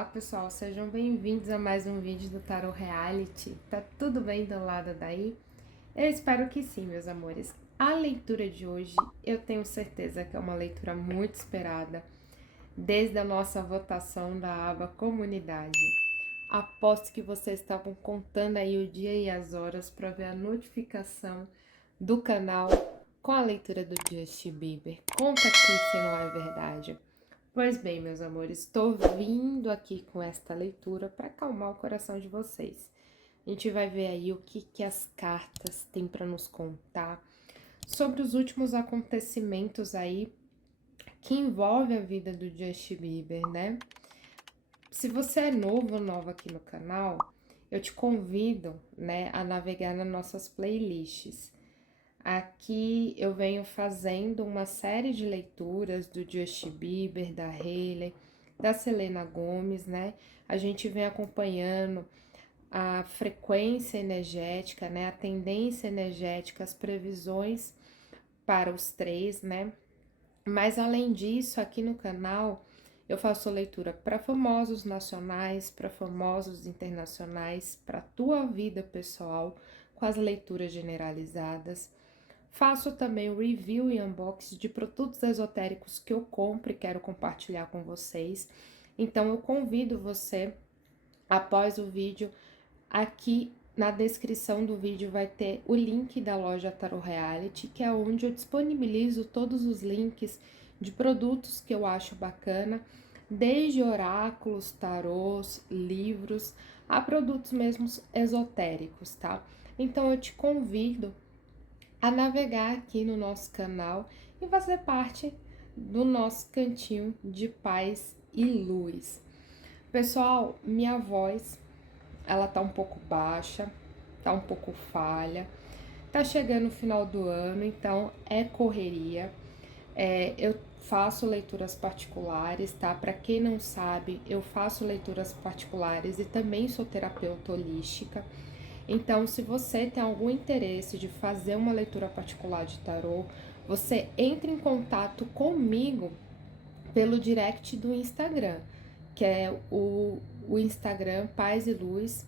Olá pessoal, sejam bem-vindos a mais um vídeo do Tarot Reality. Tá tudo bem do lado daí? Eu espero que sim, meus amores. A leitura de hoje, eu tenho certeza que é uma leitura muito esperada, desde a nossa votação da aba Comunidade. Aposto que vocês estavam contando aí o dia e as horas para ver a notificação do canal com a leitura do Justin Bieber. Conta aqui se não é verdade. Pois bem, meus amores, estou vindo aqui com esta leitura para acalmar o coração de vocês. A gente vai ver aí o que as cartas têm para nos contar sobre os últimos acontecimentos aí que envolvem a vida do Justin Bieber, né? Se você é novo ou nova aqui no canal, eu te convido, né, a navegar nas nossas playlists. Aqui eu venho fazendo uma série de leituras do Justin Bieber, da Hailey, da Selena Gomez, né? A gente vem acompanhando a frequência energética, né? A tendência energética, as previsões para os três, né? Mas além disso, aqui no canal eu faço leitura para famosos nacionais, para famosos internacionais, para tua vida pessoal, com as leituras generalizadas. Faço também o review e unboxing de produtos esotéricos que eu compro e quero compartilhar com vocês. Então eu convido você, após o vídeo, aqui na descrição do vídeo vai ter o link da loja Tarot Reality, que é onde eu disponibilizo todos os links de produtos que eu acho bacana, desde oráculos, tarôs, livros, a produtos mesmo esotéricos, tá? Então eu te convido a navegar aqui no nosso canal e fazer parte do nosso cantinho de paz e luz. Pessoal, minha voz, ela tá um pouco baixa, tá um pouco falha, tá chegando o final do ano, então é correria. Eu faço leituras particulares, tá? Para quem não sabe, eu faço leituras particulares e também sou terapeuta holística. Então, se você tem algum interesse de fazer uma leitura particular de tarô, você entre em contato comigo pelo direct do Instagram, que é o Instagram Paz e Luz,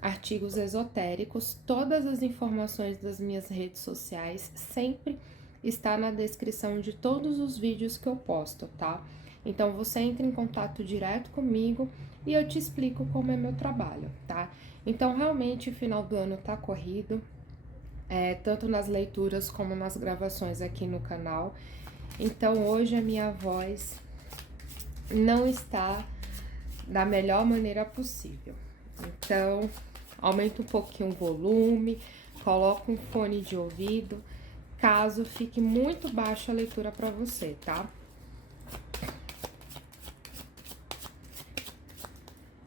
Artigos Esotéricos. Todas as informações das minhas redes sociais sempre está na descrição de todos os vídeos que eu posto, tá? Então, você entra em contato direto comigo e eu te explico como é meu trabalho, tá? Então, realmente, o final do ano tá corrido, tanto nas leituras como nas gravações aqui no canal. Então, hoje a minha voz não está da melhor maneira possível. Então, aumenta um pouquinho o volume, coloca um fone de ouvido, caso fique muito baixa a leitura para você, tá?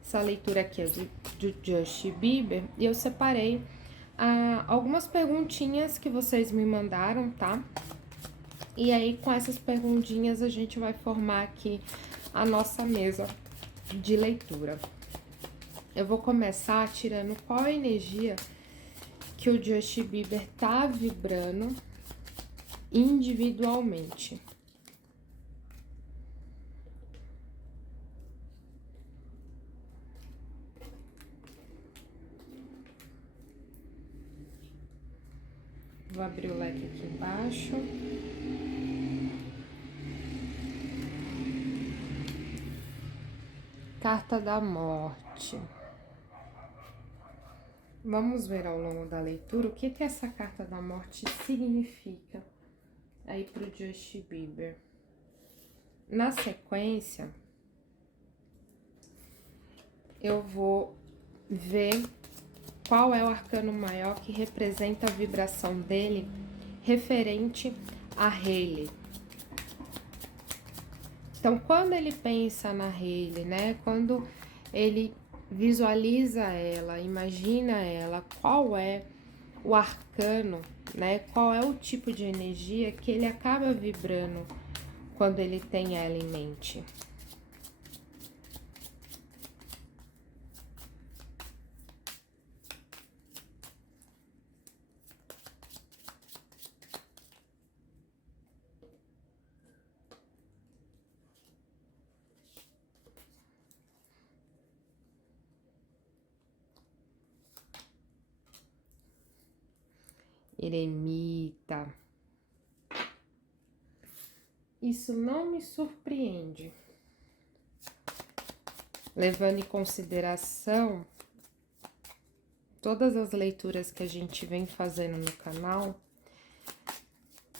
Essa leitura aqui é do Justin Bieber e eu separei algumas perguntinhas que vocês me mandaram, tá? E aí, com essas perguntinhas, a gente vai formar aqui a nossa mesa de leitura. Eu vou começar tirando qual a energia que o Justin Bieber tá vibrando individualmente. Vou abrir o leque aqui embaixo. Carta da Morte. Vamos ver ao longo da leitura o que essa carta da morte significa aí pro Justin Bieber. Na sequência, eu vou ver qual é o arcano maior que representa a vibração dele referente a Hailey. Então, quando ele pensa na Hailey, né? Quando ele visualiza ela, imagina ela, qual é o arcano, né? Qual é o tipo de energia que ele acaba vibrando quando ele tem ela em mente. Eremita. Isso não me surpreende. Levando em consideração todas as leituras que a gente vem fazendo no canal.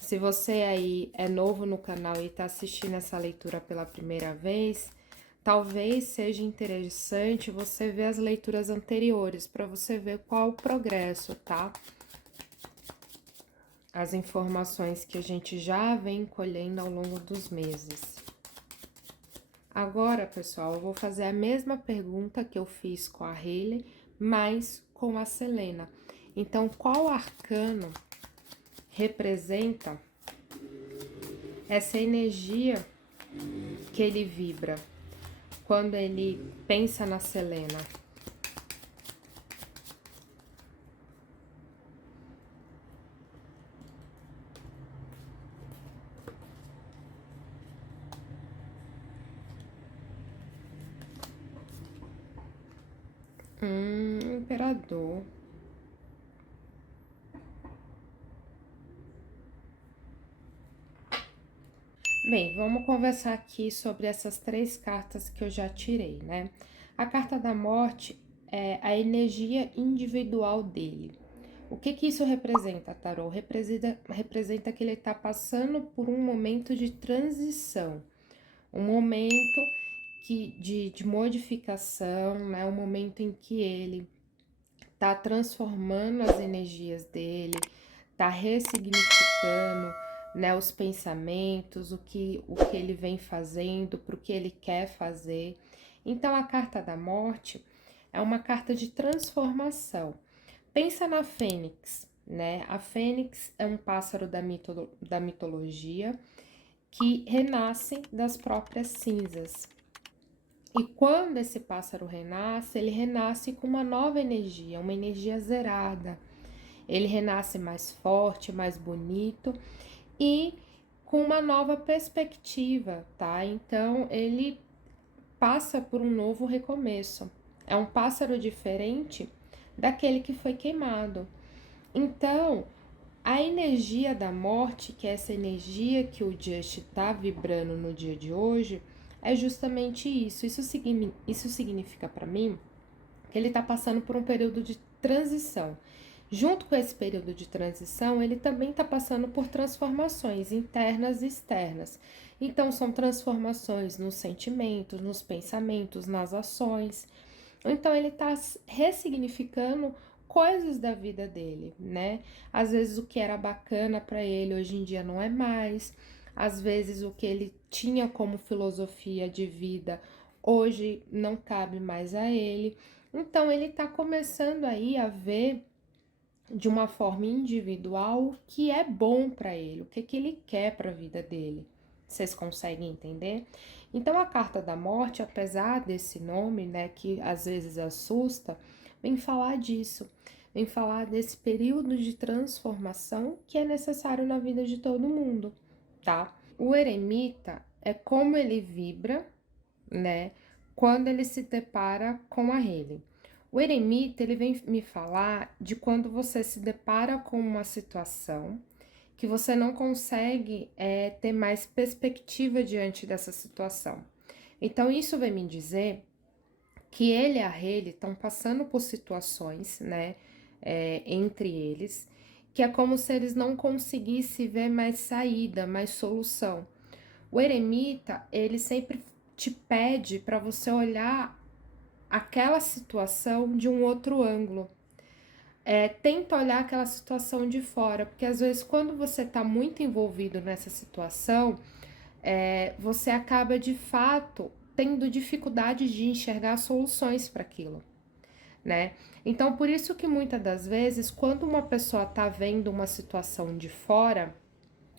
Se você aí é novo no canal e tá assistindo essa leitura pela primeira vez, talvez seja interessante você ver as leituras anteriores, para você ver qual o progresso, tá? As informações que a gente já vem colhendo ao longo dos meses. Agora, pessoal, eu vou fazer a mesma pergunta que eu fiz com a Hayley, mas com a Selena. Então, qual arcano representa essa energia que ele vibra quando ele pensa na Selena? Imperador. Bem, vamos conversar aqui sobre essas 3 cartas que eu já tirei, né? A carta da morte é a energia individual dele. O que isso representa, Tarô? Representa que ele está passando por um momento de transição, um momento de modificação, né? Um momento em que ele está transformando as energias dele, está ressignificando, né, os pensamentos, o que ele vem fazendo, para o que ele quer fazer. Então, a carta da morte é uma carta de transformação. Pensa na fênix, né? A fênix é um pássaro da mitologia que renasce das próprias cinzas. E quando esse pássaro renasce, ele renasce com uma nova energia, uma energia zerada. Ele renasce mais forte, mais bonito e com uma nova perspectiva, tá? Então, ele passa por um novo recomeço. É um pássaro diferente daquele que foi queimado. Então, a energia da morte, que é essa energia que o Just está vibrando no dia de hoje, é justamente isso. Isso significa para mim que ele está passando por um período de transição. Junto com esse período de transição, ele também está passando por transformações internas e externas. Então, são transformações nos sentimentos, nos pensamentos, nas ações. Então, ele está ressignificando coisas da vida dele, né? Às vezes, o que era bacana para ele, hoje em dia não é mais. Às vezes, o que ele tinha como filosofia de vida, hoje não cabe mais a ele. Então, ele está começando aí a ver de uma forma individual o que é bom para ele, o que ele quer para a vida dele. Vocês conseguem entender? Então, a carta da morte, apesar desse nome, né, que às vezes assusta, vem falar disso, vem falar desse período de transformação que é necessário na vida de todo mundo, tá? O eremita é como ele vibra, né, quando ele se depara com a Hayley. O eremita, ele vem me falar de quando você se depara com uma situação que você não consegue ter mais perspectiva diante dessa situação. Então, isso vem me dizer que ele e a Hayley estão passando por situações, né, entre eles, que é como se eles não conseguissem ver mais saída, mais solução. O eremita, ele sempre te pede para você olhar aquela situação de um outro ângulo. Tenta olhar aquela situação de fora, porque às vezes quando você está muito envolvido nessa situação, você acaba de fato tendo dificuldade de enxergar soluções para aquilo, né? Então, por isso que muitas das vezes, quando uma pessoa está vendo uma situação de fora,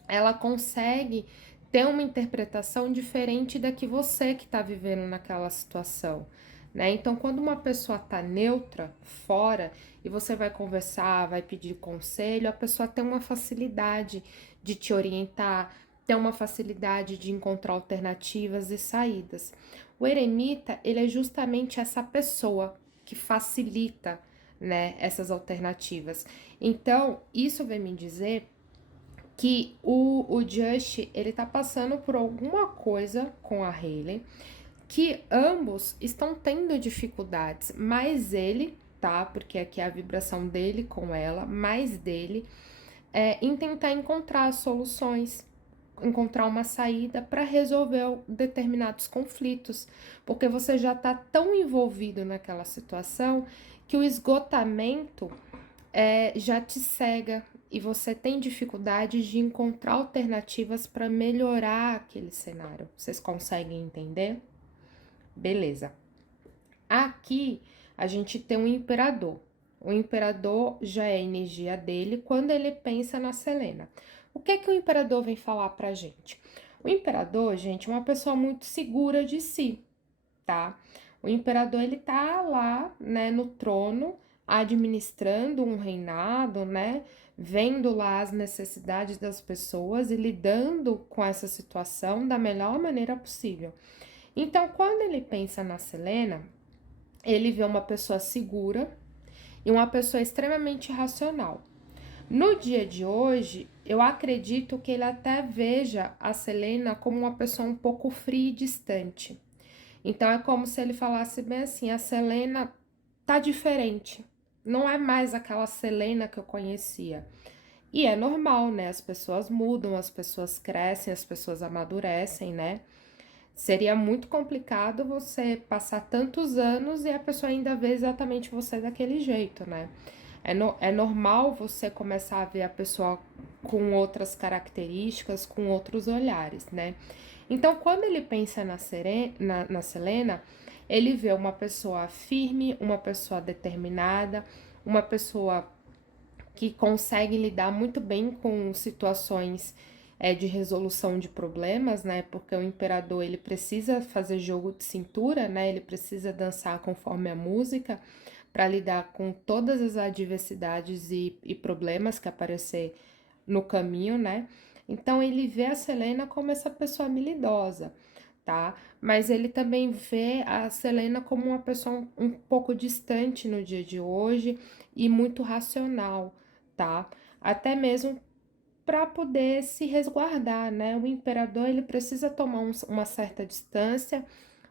ela consegue ter uma interpretação diferente da que você que está vivendo naquela situação, né? Então, quando uma pessoa tá neutra, fora, e você vai conversar, vai pedir conselho, a pessoa tem uma facilidade de te orientar, tem uma facilidade de encontrar alternativas e saídas. O eremita, ele é justamente essa pessoa que facilita, né, essas alternativas. Então, isso vem me dizer que o Just, ele tá passando por alguma coisa com a Hailey, que ambos estão tendo dificuldades, mais ele, tá? Porque aqui é a vibração dele com ela, mais dele, em tentar encontrar soluções, encontrar uma saída para resolver determinados conflitos, porque você já está tão envolvido naquela situação que o esgotamento já te cega e você tem dificuldade de encontrar alternativas para melhorar aquele cenário. Vocês conseguem entender? Beleza. Aqui a gente tem um imperador. O imperador já é a energia dele quando ele pensa na Selena. O que que o imperador vem falar pra gente? O imperador, gente, é uma pessoa muito segura de si, tá? O imperador, ele tá lá, né, no trono, administrando um reinado, né? Vendo lá as necessidades das pessoas e lidando com essa situação da melhor maneira possível. Então, quando ele pensa na Selena, ele vê uma pessoa segura e uma pessoa extremamente racional. No dia de hoje, eu acredito que ele até veja a Selena como uma pessoa um pouco fria e distante. Então é como se ele falasse bem assim: a Selena tá diferente. Não é mais aquela Selena que eu conhecia. E é normal, né? As pessoas mudam, as pessoas crescem, as pessoas amadurecem, né? Seria muito complicado você passar tantos anos e a pessoa ainda vê exatamente você daquele jeito, né? É normal você começar a ver a pessoa com outras características, com outros olhares, né? Então, quando ele pensa na Selena, ele vê uma pessoa firme, uma pessoa determinada, uma pessoa que consegue lidar muito bem com situações de resolução de problemas, né? Porque o imperador, ele precisa fazer jogo de cintura, né? Ele precisa dançar conforme a música para lidar com todas as adversidades e problemas que aparecer no caminho, né? Então ele vê a Selena como essa pessoa habilidosa, tá? Mas ele também vê a Selena como uma pessoa um pouco distante no dia de hoje e muito racional, tá? Até mesmo para poder se resguardar, né? O imperador, ele precisa tomar uma certa distância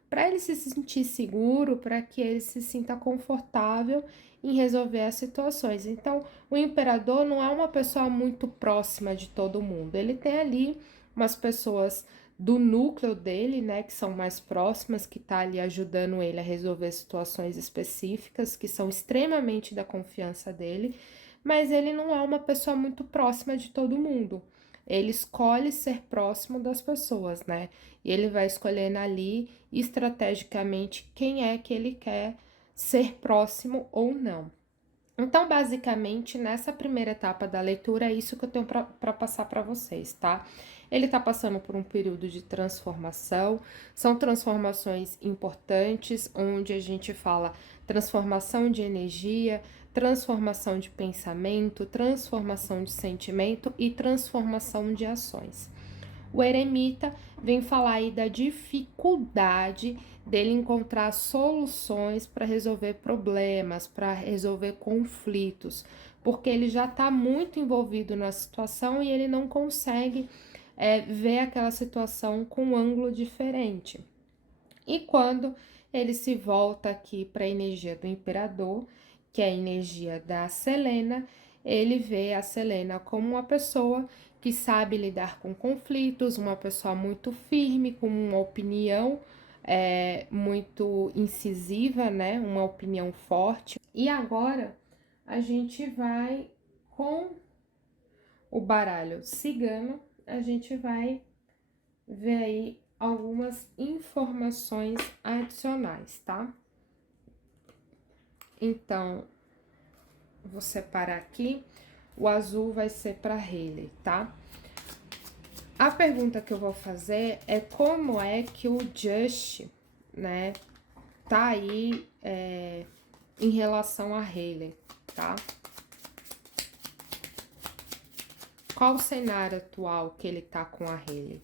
para ele se sentir seguro, para que ele se sinta confortável em resolver as situações. Então, o imperador não é uma pessoa muito próxima de todo mundo. Ele tem ali umas pessoas do núcleo dele, né, que são mais próximas, que tá ali ajudando ele a resolver situações específicas, que são extremamente da confiança dele, mas ele não é uma pessoa muito próxima de todo mundo. Ele escolhe ser próximo das pessoas, né? E ele vai escolhendo ali estrategicamente quem é que ele quer ser próximo ou não. Então, basicamente, nessa primeira etapa da leitura, é isso que eu tenho para passar para vocês, tá? Ele está passando por um período de transformação, são transformações importantes, onde a gente fala transformação de energia, transformação de pensamento, transformação de sentimento e transformação de ações. O eremita vem falar aí da dificuldade dele encontrar soluções para resolver problemas, para resolver conflitos, porque ele já está muito envolvido na situação e ele não consegue ver aquela situação com um ângulo diferente. E quando ele se volta aqui para a energia do imperador, que é a energia da Selena, ele vê a Selena como uma pessoa que sabe lidar com conflitos, uma pessoa muito firme, com uma opinião muito incisiva, né? Uma opinião forte. E agora a gente vai com o baralho cigano, a gente vai ver aí algumas informações adicionais, tá? Então, vou separar aqui. O azul vai ser para Hailey, tá? A pergunta que eu vou fazer é como é que o Just, né, tá aí em relação a Hailey, tá? Qual o cenário atual que ele tá com a Hailey?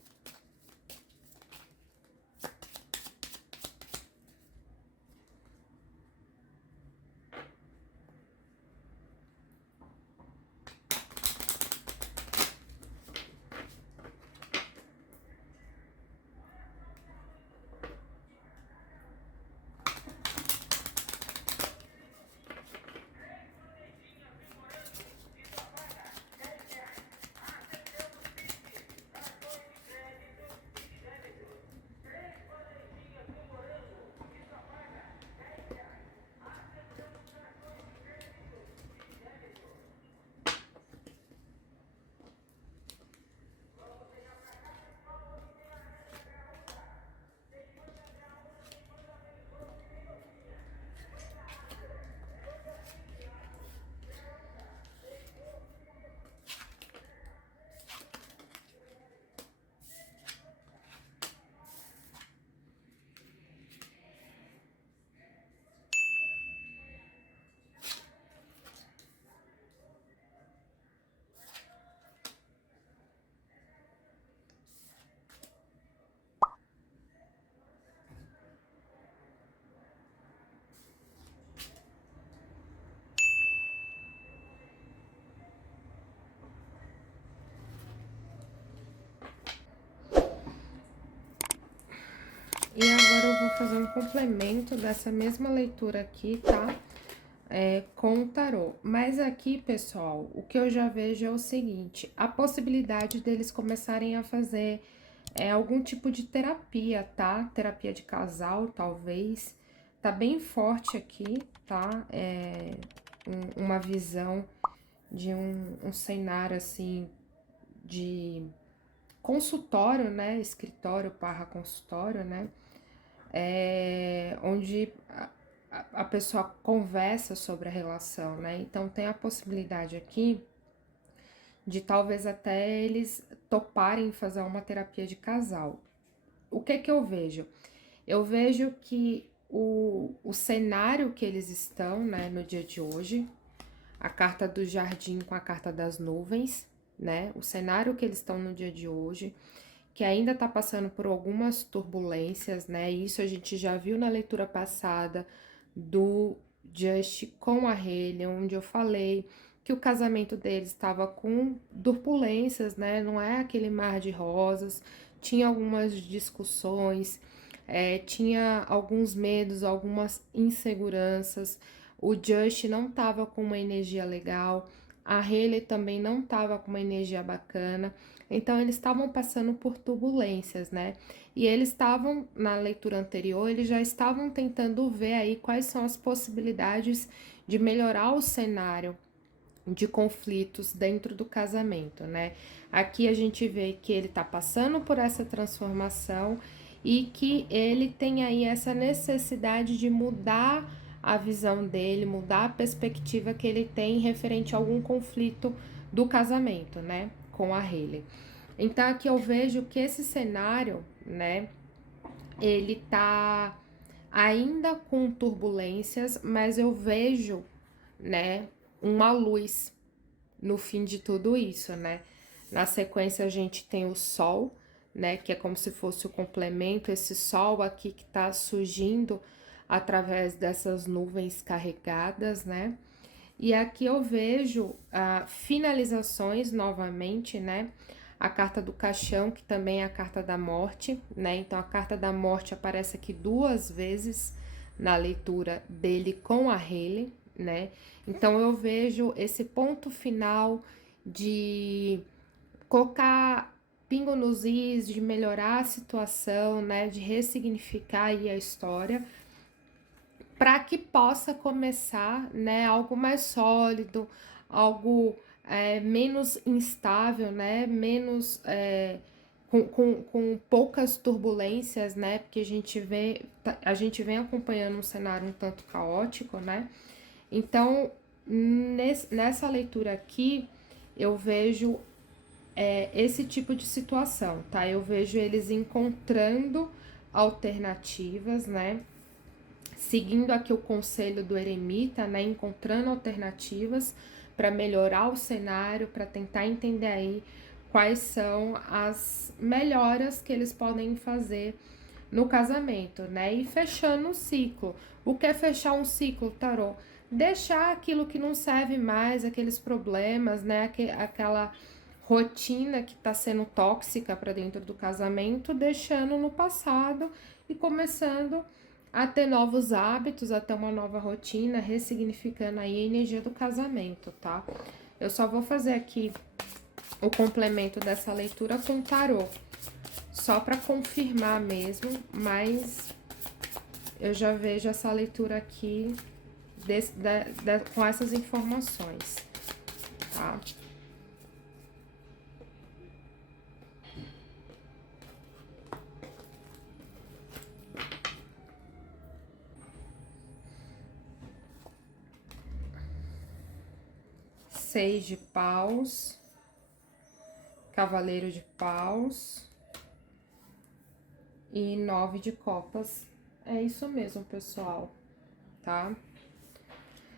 E agora eu vou fazer um complemento dessa mesma leitura aqui, tá? Com o tarô. Mas aqui, pessoal, o que eu já vejo é o seguinte: a possibilidade deles começarem a fazer algum tipo de terapia, tá? Terapia de casal, talvez. Tá bem forte aqui, tá? Uma visão de um cenário assim de consultório, né? Escritório barra consultório, né? Onde a pessoa conversa sobre a relação, né? Então tem a possibilidade aqui de talvez até eles toparem fazer uma terapia de casal. O que que eu vejo? Eu vejo que o cenário que eles estão, né, no dia de hoje, a carta do jardim com a carta das nuvens, né? O cenário que eles estão no dia de hoje, que ainda tá passando por algumas turbulências, né? Isso a gente já viu na leitura passada do Just com a Hailey, onde eu falei que o casamento deles estava com turbulências, né? Não é aquele mar de rosas, tinha algumas discussões, tinha alguns medos, algumas inseguranças. O Just não estava com uma energia legal, a Hailey também não estava com uma energia bacana. Então, eles estavam passando por turbulências, né? E eles estavam, na leitura anterior, eles já estavam tentando ver aí quais são as possibilidades de melhorar o cenário de conflitos dentro do casamento, né? Aqui a gente vê que ele tá passando por essa transformação e que ele tem aí essa necessidade de mudar a visão dele, mudar a perspectiva que ele tem referente a algum conflito do casamento, né, com a Hailey. Então aqui eu vejo que esse cenário, né, ele tá ainda com turbulências, mas eu vejo, né, uma luz no fim de tudo isso, né? Na sequência a gente tem o sol, né, que é como se fosse o complemento, esse sol aqui que tá surgindo através dessas nuvens carregadas, né? E aqui eu vejo finalizações novamente, né? A carta do caixão, que também é a carta da morte, né? Então a carta da morte aparece aqui duas vezes na leitura dele com a Hailey, né? Então eu vejo esse ponto final de colocar pingo nos is, de melhorar a situação, né? De ressignificar aí a história, para que possa começar, né, algo mais sólido, algo menos instável, né, menos com poucas turbulências, né, porque a gente vem acompanhando um cenário um tanto caótico, né. Então nessa leitura aqui eu vejo esse tipo de situação, tá? Eu vejo eles encontrando alternativas, né? Seguindo aqui o conselho do eremita, né, encontrando alternativas para melhorar o cenário, para tentar entender aí quais são as melhoras que eles podem fazer no casamento, né? E fechando um ciclo. O que é fechar um ciclo, tarô? Deixar aquilo que não serve mais, aqueles problemas, né? Aquela rotina que está sendo tóxica para dentro do casamento, deixando no passado e começando a ter novos hábitos, a ter uma nova rotina, ressignificando aí a energia do casamento, tá? Eu só vou fazer aqui o complemento dessa leitura com tarô, só para confirmar mesmo, mas eu já vejo essa leitura aqui com essas informações, tá? Seis de paus, cavaleiro de paus e 9 de copas. É isso mesmo, pessoal, tá?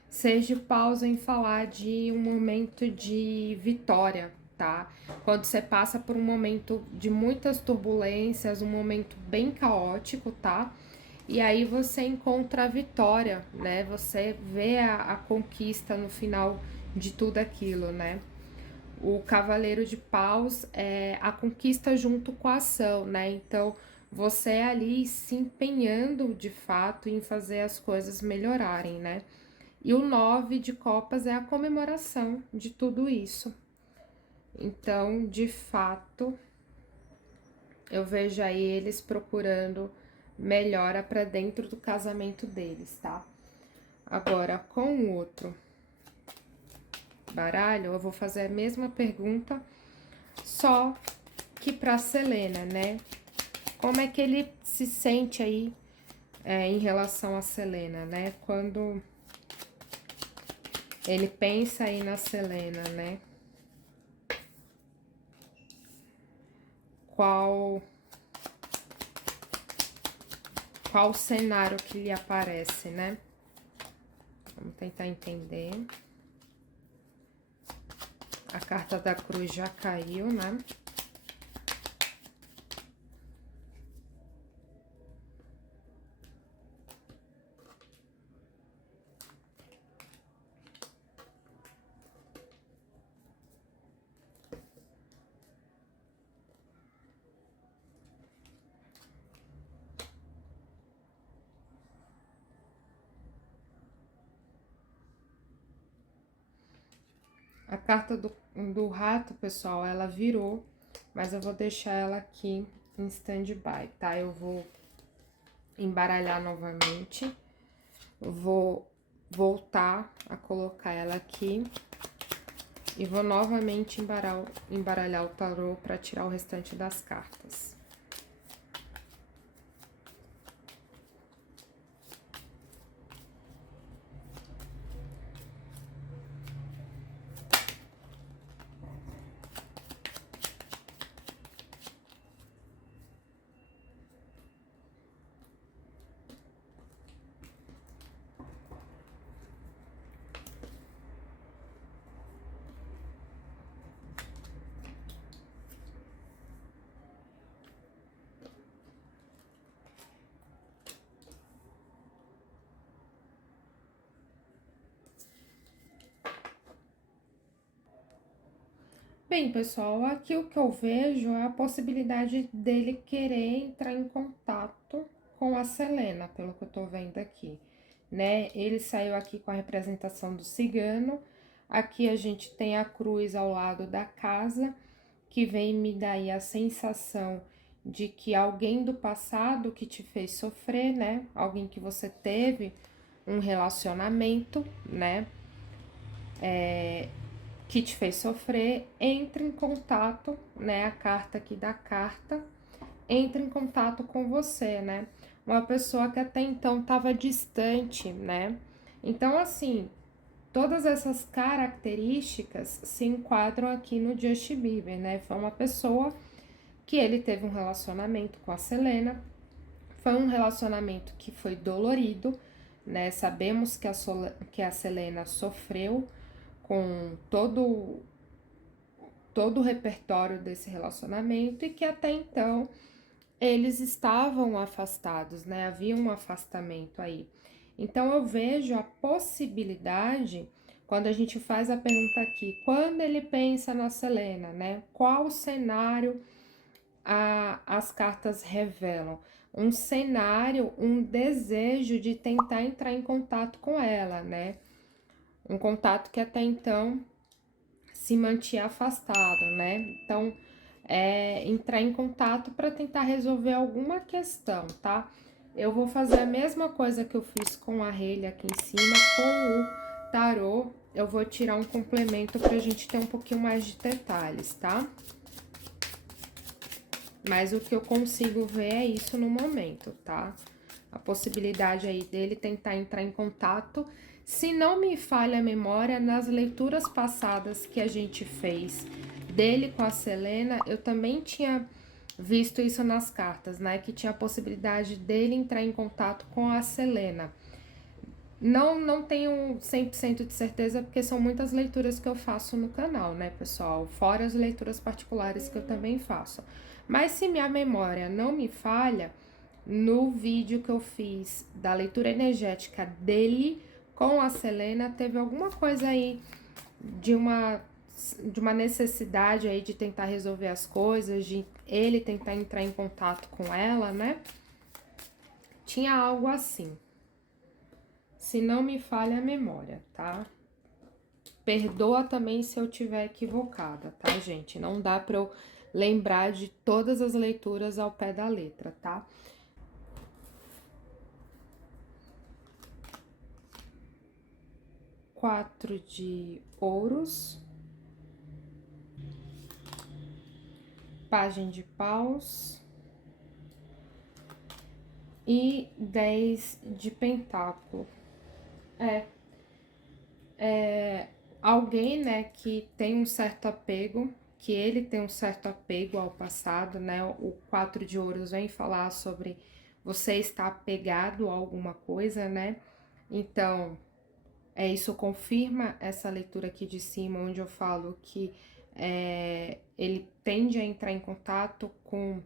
Seis de paus em falar de um momento de vitória, tá? Quando você passa por um momento de muitas turbulências, um momento bem caótico, tá? E aí você encontra a vitória, né? Você vê a conquista no final de tudo aquilo, né? O cavaleiro de paus é a conquista junto com a ação, né? Então, você ali se empenhando de fato em fazer as coisas melhorarem, né? E o 9 de copas é a comemoração de tudo isso. Então, de fato, eu vejo aí eles procurando melhora para dentro do casamento deles, tá? Agora, com o outro baralho, eu vou fazer a mesma pergunta, só que pra Selena, né? Como é que ele se sente aí em relação a Selena, né? Quando ele pensa aí na Selena, né? Qual cenário que lhe aparece, né? Vamos tentar entender. A carta da cruz já caiu, né? A carta do rato, pessoal, ela virou, mas eu vou deixar ela aqui em stand-by, tá? Eu vou embaralhar novamente, vou voltar a colocar ela aqui e vou novamente embaralhar o tarô para tirar o restante das cartas. Bem, pessoal, aqui o que eu vejo é a possibilidade dele querer entrar em contato com a Selena, pelo que eu tô vendo aqui, né? Ele saiu aqui com a representação do cigano, aqui a gente tem a cruz ao lado da casa, que vem me dar aí a sensação de que alguém do passado que te fez sofrer, né? Alguém que você teve um relacionamento, né? Que te fez sofrer, entre em contato, né? A carta aqui da carta, entra em contato com você, né? Uma pessoa que até então estava distante, né? Então, assim, todas essas características se enquadram aqui no Justin Bieber, né? Foi uma pessoa que ele teve um relacionamento com a Selena, foi um relacionamento que foi dolorido, né? Sabemos que a Selena sofreu com todo o repertório desse relacionamento e que até então eles estavam afastados, né? Havia um afastamento aí. Então eu vejo a possibilidade, quando a gente faz a pergunta aqui, quando ele pensa na Selena, né? Qual cenário as cartas revelam? Um cenário, um desejo de tentar entrar em contato com ela, né? Um contato que até então se mantinha afastado, né? Então, entrar em contato para tentar resolver alguma questão, tá? Eu vou fazer a mesma coisa que eu fiz com a relha aqui em cima, com o tarô. Eu vou tirar um complemento pra gente ter um pouquinho mais de detalhes, tá? Mas o que eu consigo ver é isso no momento, tá? A possibilidade aí dele tentar entrar em contato. Se não me falha a memória, nas leituras passadas que a gente fez dele com a Selena, eu também tinha visto isso nas cartas, né? Que tinha a possibilidade dele entrar em contato com a Selena. Não tenho 100% de certeza, porque são muitas leituras que eu faço no canal, né, pessoal? Fora as leituras particulares que eu também faço. Mas se minha memória não me falha, no vídeo que eu fiz da leitura energética dele com a Selena, teve alguma coisa aí de uma de uma necessidade aí de tentar resolver as coisas, de ele tentar entrar em contato com ela, né? Tinha algo assim. Se não me falha a memória, tá? Perdoa também se eu tiver equivocada, tá, gente? Não dá pra eu lembrar de todas as leituras ao pé da letra, tá? Quatro de ouros. Pajem de paus. E 10 de pentáculo. Alguém, né, que tem um certo apego, que ele tem um certo apego ao passado, né? O 4 de ouros vem falar sobre você estar apegado a alguma coisa, né? Então, isso confirma essa leitura aqui de cima, onde eu falo que ele tende a entrar em contato com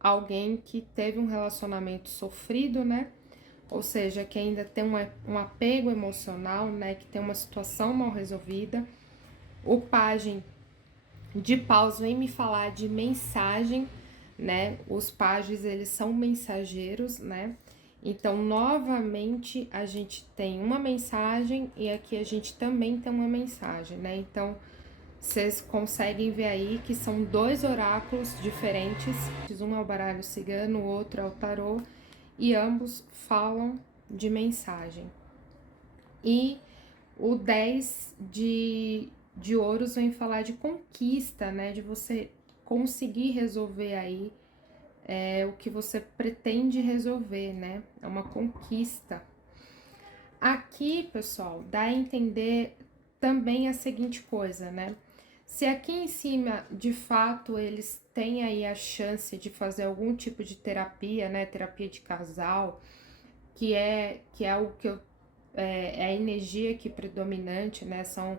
alguém que teve um relacionamento sofrido, né? Ou seja, que ainda tem um apego emocional, né? Que tem uma situação mal resolvida. O pajem de paus vem me falar de mensagem, né? Os pajes, eles são mensageiros, né? Então, novamente, a gente tem uma mensagem e aqui a gente também tem uma mensagem, né? Então, vocês conseguem ver aí que são dois oráculos diferentes. Um é o baralho cigano, o outro é o tarô, e ambos falam de mensagem. E o 10 de ouros vem falar de conquista, né? De você conseguir resolver aí o que você pretende resolver, né? É uma conquista. Aqui, pessoal, dá a entender também a seguinte coisa, né? Se aqui em cima, de fato, eles têm aí a chance de fazer algum tipo de terapia, né? Terapia de casal, que é o que é a energia que predominante, né? São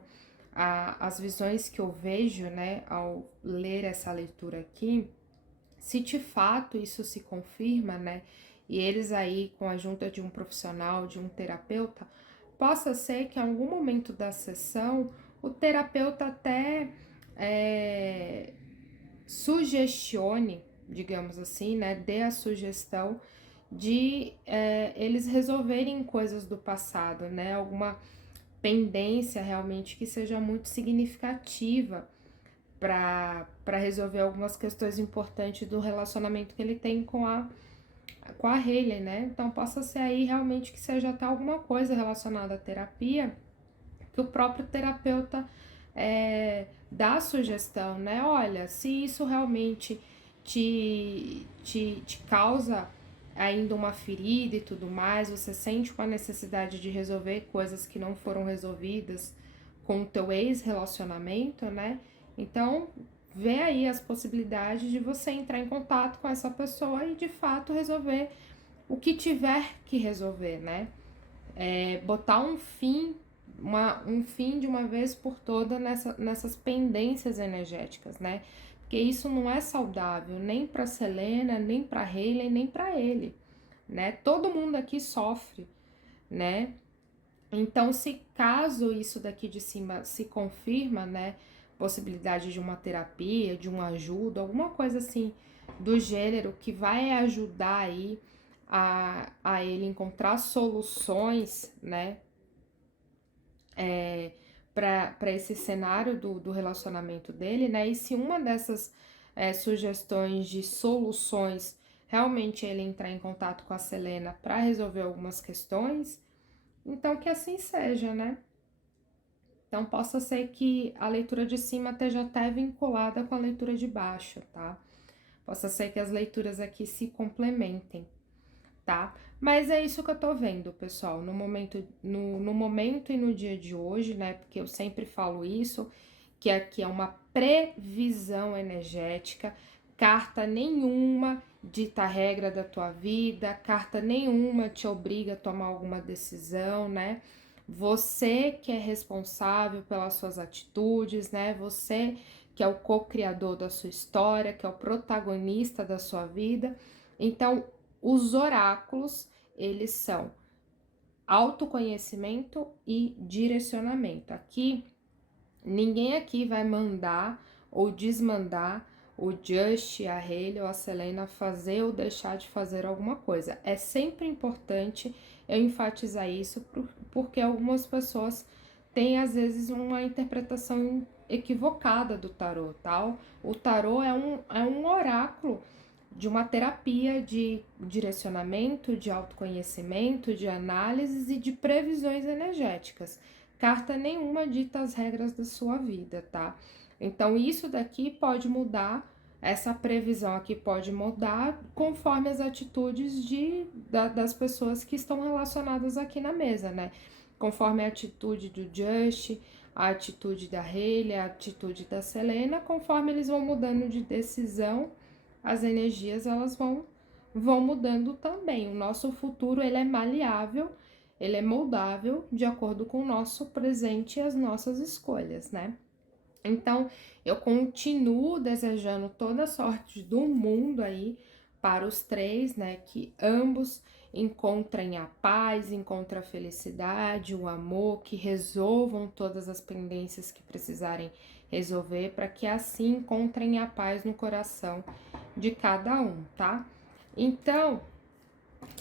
as visões que eu vejo, né? Ao ler essa leitura aqui. Se de fato isso se confirma, né? E eles aí, com a ajuda de um profissional, de um terapeuta, possa ser que em algum momento da sessão o terapeuta até sugestione, digamos assim, né? Dê a sugestão de eles resolverem coisas do passado, né? Alguma pendência realmente que seja muito significativa para resolver algumas questões importantes do relacionamento que ele tem com a Hailey, né? Então possa ser aí realmente que seja até alguma coisa relacionada à terapia, que o próprio terapeuta dá a sugestão, né? Olha, se isso realmente te causa ainda uma ferida e tudo mais, você sente uma necessidade de resolver coisas que não foram resolvidas com o teu ex-relacionamento, né? Então, vê aí as possibilidades de você entrar em contato com essa pessoa e, de fato, resolver o que tiver que resolver, né? Botar um fim de uma vez por toda nessas pendências energéticas, né? Porque isso não é saudável nem para Selena, nem para Hailey, nem para ele, né? Todo mundo aqui sofre, né? Então, se caso isso daqui de cima se confirma, né? Possibilidade de uma terapia, de uma ajuda, alguma coisa assim do gênero que vai ajudar aí a ele encontrar soluções, né? Para esse cenário do relacionamento dele, né? E se uma dessas sugestões de soluções realmente ele entrar em contato com a Selena para resolver algumas questões, então que assim seja, né? Então possa ser que a leitura de cima esteja até vinculada com a leitura de baixo, tá? Possa ser que as leituras aqui se complementem, tá? Mas é isso que eu tô vendo, pessoal, no momento e no dia de hoje, né? Porque eu sempre falo isso, que aqui é uma previsão energética, carta nenhuma dita a regra da tua vida, carta nenhuma te obriga a tomar alguma decisão, né? Você que é responsável pelas suas atitudes, né? Você que é o co-criador da sua história, que é o protagonista da sua vida. Então, os oráculos, eles são autoconhecimento e direcionamento. Aqui Ninguém aqui vai mandar ou desmandar o Just, a Hailey ou a Selena fazer ou deixar de fazer alguma coisa. É sempre importante eu enfatizar isso, porque algumas pessoas têm, às vezes, uma interpretação equivocada do tarô, tal. O tarô é um oráculo de uma terapia de direcionamento, de autoconhecimento, de análises e de previsões energéticas. Carta nenhuma dita as regras da sua vida, tá? Então, isso daqui pode mudar, essa previsão aqui pode mudar conforme as atitudes das pessoas que estão relacionadas aqui na mesa, né? Conforme a atitude do Just, a atitude da Hailey, a atitude da Selena, conforme eles vão mudando de decisão, as energias elas vão mudando também. O nosso futuro ele é maleável, ele é moldável de acordo com o nosso presente e as nossas escolhas, né? Então, eu continuo desejando toda a sorte do mundo aí para os três, né? Que ambos encontrem a paz, encontrem a felicidade, o amor, que resolvam todas as pendências que precisarem resolver, para que assim encontrem a paz no coração de cada um, tá? Então,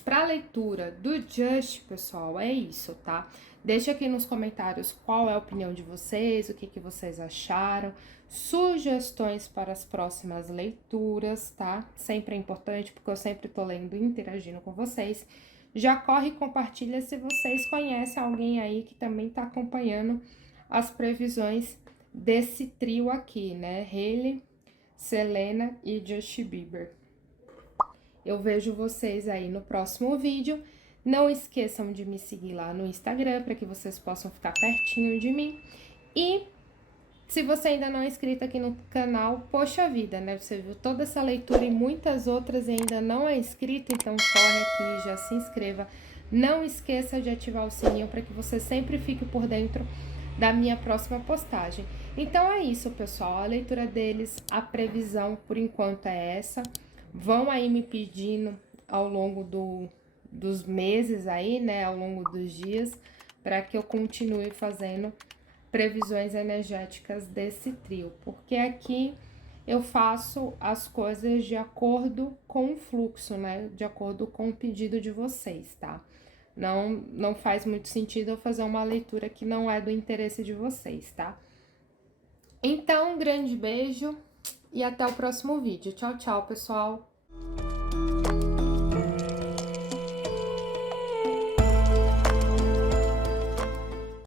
para a leitura do Just, pessoal, é isso, tá? Deixa aqui nos comentários qual é a opinião de vocês, o que vocês acharam, sugestões para as próximas leituras, tá? Sempre é importante, porque eu sempre tô lendo e interagindo com vocês. Já corre e compartilha se vocês conhecem alguém aí que também tá acompanhando as previsões desse trio aqui, né? Hailey, Selena e Justin Bieber. Eu vejo vocês aí no próximo vídeo. Não esqueçam de me seguir lá no Instagram para que vocês possam ficar pertinho de mim. E se você ainda não é inscrito aqui no canal, poxa vida, né? Você viu toda essa leitura e muitas outras e ainda não é inscrito, então corre aqui, já se inscreva. Não esqueça de ativar o sininho para que você sempre fique por dentro da minha próxima postagem. Então é isso, pessoal. A leitura deles, a previsão por enquanto é essa. Vão aí me pedindo ao longo dos meses aí, né, ao longo dos dias, para que eu continue fazendo previsões energéticas desse trio, porque aqui eu faço as coisas de acordo com o fluxo, né, de acordo com o pedido de vocês, tá? Não faz muito sentido eu fazer uma leitura que não é do interesse de vocês, tá? Então, um grande beijo e até o próximo vídeo. Tchau, tchau, pessoal!